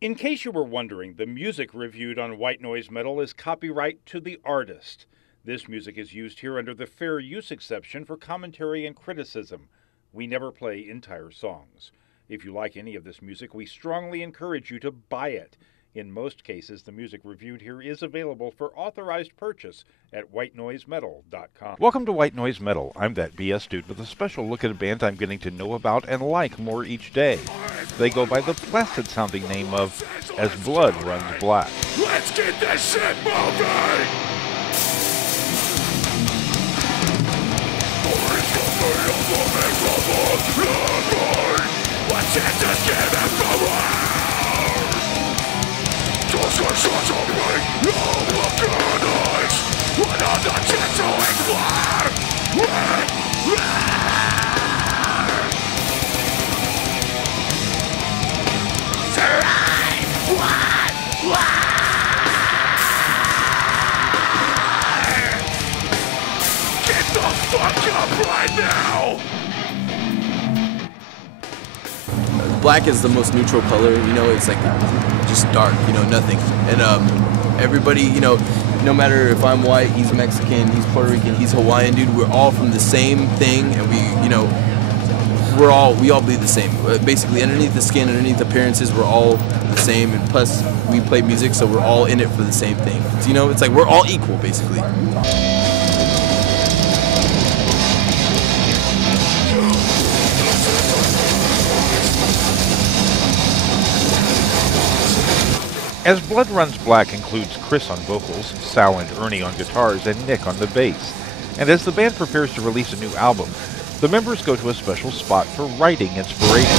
In case you were wondering, the music reviewed on White Noise Metal is copyright to the artist. This music is used here under the fair use exception for commentary and criticism. We never play entire songs. If you like any of this music, we strongly encourage you to buy it. In most cases, the music reviewed here is available for authorized purchase at whitenoisemetal.com. Welcome to White Noise Metal. I'm that BS dude with a special look at a band I'm getting to know about and like more each day. They go by the placid-sounding name of As Blood Runs Black. Let's get this shit moving! Let's get this shit moving! Just a shot of me, no mechanics! Another chance to explore! Get the fuck up right now! Black is the most neutral color, you know, it's like just dark, you know, nothing. And everybody, you know, no matter if I'm white, he's Mexican, he's Puerto Rican, he's Hawaiian, dude, we're all from the same thing, and we, you know, we all bleed the same. Basically, underneath the skin, underneath appearances, we're all the same, and plus we play music, so we're all in it for the same thing. So, you know, it's like we're all equal, basically. As Blood Runs Black includes Chris on vocals, Sal and Ernie on guitars, and Nick on the bass. And as the band prepares to release a new album, the members go to a special spot for writing inspiration.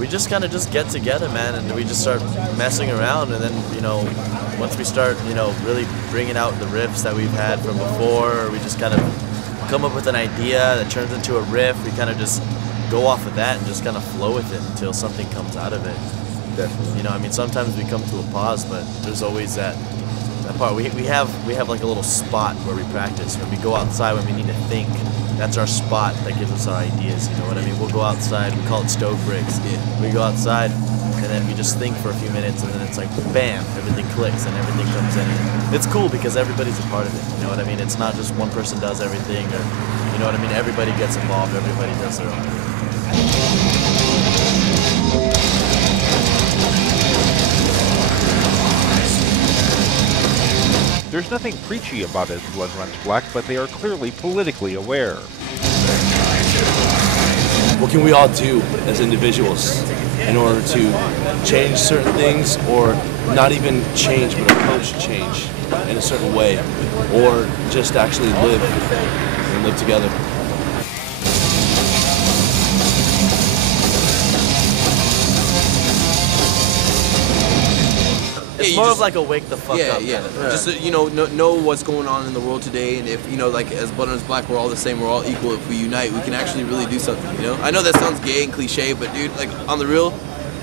We just kind of just get together, man, and we just start messing around, and then, you know, once we start, you know, really bringing out the riffs that we've had from before, we just kind of come up with an idea that turns into a riff. We kind of just go off of that and just kind of flow with it until something comes out of it. Definitely. You know, I mean, sometimes we come to a pause, but there's always that part. We have like a little spot where we practice. When we go outside, when we need to think, that's our spot that gives us our ideas. You know what I mean? We'll go outside. We call it stove breaks. Yeah. We go outside, and then we just think for a few minutes, and then it's like bam, everything clicks and everything comes in. It's cool because everybody's a part of it. You know what I mean? It's not just one person does everything, or you know what I mean? Everybody gets involved. Everybody does their own thing. There's nothing preachy about As Blood Runs Black, but they are clearly politically aware. What can we all do as individuals in order to change certain things, or not even change, but approach change in a certain way, or just actually live together? It's more of like a wake the fuck up. Yeah. Kind of. Just you know what's going on in the world today, and if you know, like as Blood Runs Black, we're all the same, we're all equal. If we unite, we can actually really do something. You know, I know that sounds gay and cliche, but dude, like on the real,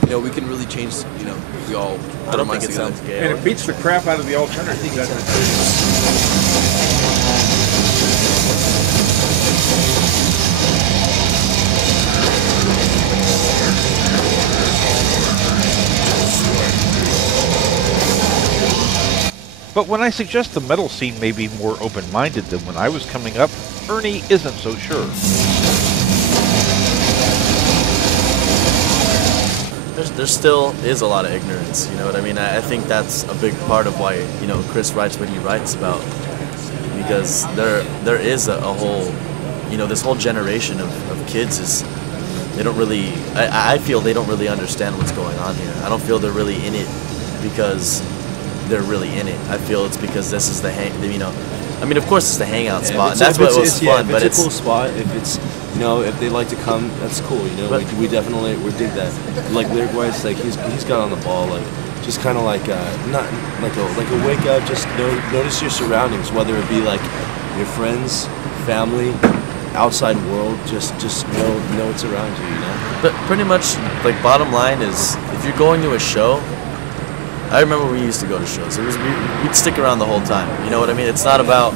you know, we can really change. You know, we all. I don't think it sounds gay. And it beats the crap out of the alternative. But when I suggest the metal scene may be more open-minded than when I was coming up, Ernie isn't so sure. There still is a lot of ignorance, you know what I mean? I think that's a big part of why, you know, Chris writes what he writes about. Because there is a whole, you know, this whole generation of kids they don't really, I feel they don't really understand what's going on here. I don't feel they're really in it because they're really in it. I feel it's because this is you know, I mean, of course it's the hangout spot, and that's what was fun, but it's a cool spot. If it's, you know, if they like to come, that's cool, you know, but, we definitely, we dig that. Like lyric-wise, like he's got on the ball, like, just kind of like, not like a wake up, just notice your surroundings, whether it be like your friends, family, outside world, just know what's around you, you know? But pretty much, like, bottom line is, if you're going to a show, I remember we used to go to shows. We'd stick around the whole time. You know what I mean? It's not about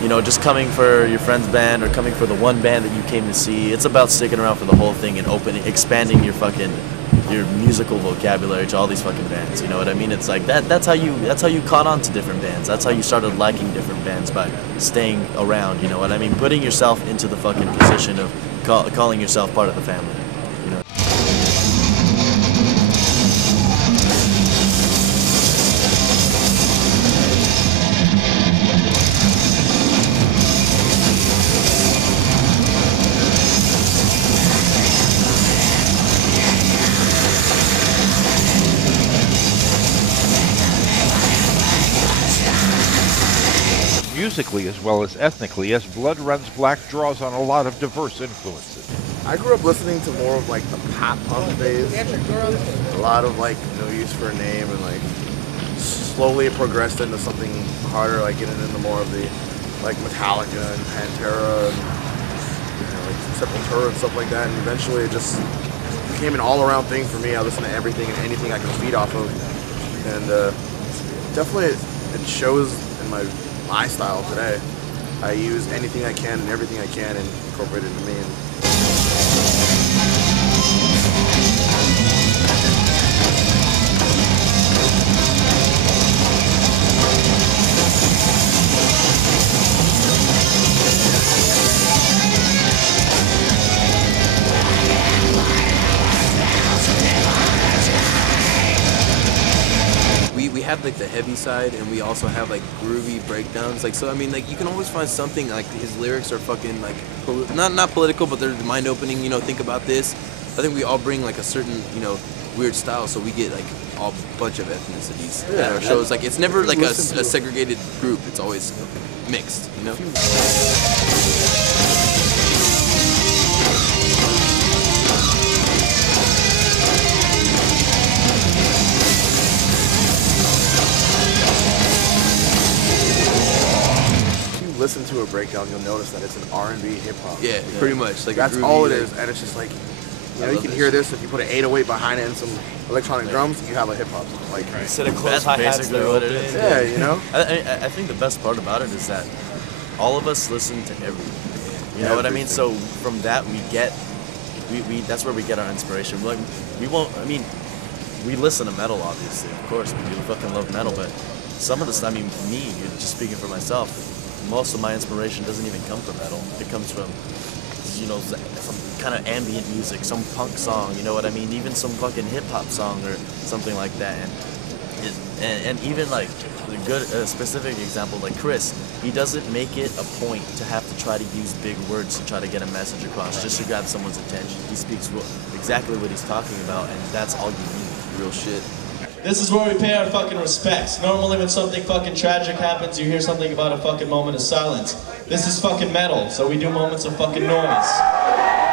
you know, just coming for your friend's band or coming for the one band that you came to see. It's about sticking around for the whole thing and expanding your musical vocabulary to all these fucking bands. You know what I mean? It's like that's how you caught on to different bands. That's how you started liking different bands, by staying around. You know what I mean? Putting yourself into the fucking position of calling yourself part of the family. You know. Musically as well as ethnically, as Blood Runs Black draws on a lot of diverse influences. I grew up listening to more of like the pop punk phase. A lot of like No Use for a Name, and like slowly it progressed into something harder, like getting into more of the like Metallica and Pantera and like Sepultura and stuff like that. And eventually it just became an all-around thing for me. I listen to everything and anything I can feed off of, and definitely it shows in my style today. I use anything I can and everything I can and incorporate it into me. We have like the heavy side, and we also have like groovy breakdowns. Like, so I mean, like you can always find something. Like his lyrics are fucking like not political, but they're mind opening. You know, think about this. I think we all bring like a certain, you know, weird style, so we get like a bunch of ethnicities at our shows. Like it's never like a segregated group. It's always mixed. You know. Listen to a breakdown, you'll notice that it's an R&B hip hop. Yeah, pretty much. Like that's all it is, and it's just like, you know, you can hear this if you put an 808 behind it and some electronic drums, you have a hip hop song. Like instead of close That's hi-hats, basically they're what it open. is. yeah, you know. I think the best part about it is that all of us listen to everything. You know what I mean? So from that we that's where we get our inspiration. Like we listen to metal, obviously, of course. We fucking love metal, but some of the stuff, I mean, me, just speaking for myself, most of my inspiration doesn't even come from metal. It comes from, you know, some kind of ambient music, some punk song, you know what I mean? Even some fucking hip-hop song or something like that. And even like a good specific example, like Chris, he doesn't make it a point to have to try to use big words to try to get a message across, just to grab someone's attention. He speaks exactly what he's talking about, and that's all you need. Real shit. This is where we pay our fucking respects. Normally when something fucking tragic happens, you hear something about a fucking moment of silence. This is fucking metal, so we do moments of fucking noise.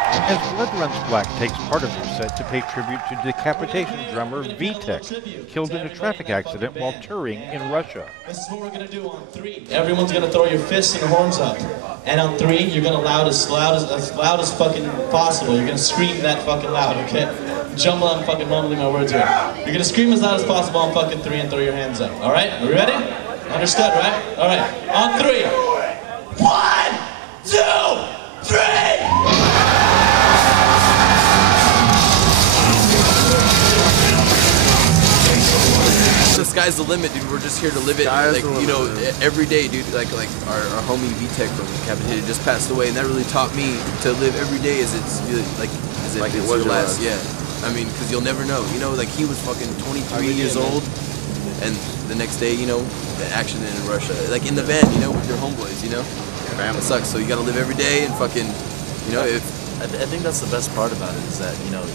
As Blood Runs Black takes part of their set to pay tribute to decapitation drummer Vitek, killed in a traffic accident while touring in Russia. This is what we're gonna do on 3. Everyone's gonna throw your fists and horns up. And on 3, you're gonna loud as fucking possible. You're gonna scream that fucking loud, okay? Jumble, I'm fucking mumbling my words here. You're gonna scream as loud as possible on fucking 3 and throw your hands up. Alright? Are we ready? Understood, right? Alright. On 3. 1, 2, 3! The sky's the limit, dude. We're just here to live it, like, you know, every day, dude. Like our homie Vitek from Decapitated just passed away, and that really taught me to live every day as it's like it was your last. Yeah, I mean, because you'll never know. You know, like he was fucking 23 years old, and the next day, you know, the accident in Russia, like in the van, you know, with your homeboys, you know. It sucks. So you gotta live every day and fucking, you know, if. I think that's the best part about it is that, you know,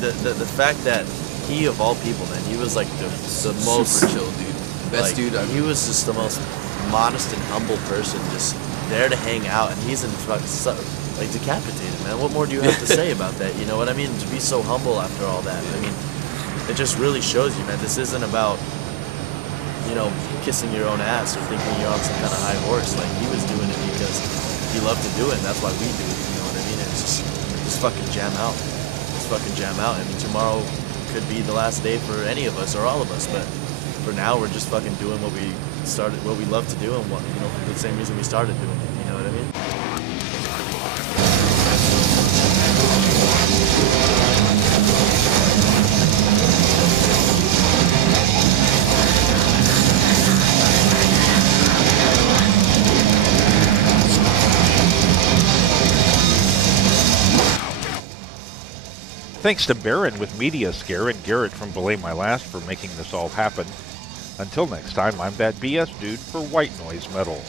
the fact that he, of all people, man, he was like the most super chill dude, best dude. He was just the most modest and humble person, just there to hang out, and he's in like decapitated, man. What more do you have to say about that? You know what I mean? To be so humble after all that, I mean, it just really shows you, man. This isn't about, you know, kissing your own ass or thinking you're on some kind of high horse. Like he was doing it because he loved to do it, and that's why we do it. You know what I mean? It's just fucking jam out. Just fucking jam out, and tomorrow could be the last day for any of us or all of us, but for now, we're just fucking doing what we love to do, and what, you know, for the same reason we started doing it. You know what I mean? Thanks to Baron with Media Scare and Garrett from Belay My Last for making this all happen. Until next time, I'm that BS dude for White Noise Metal.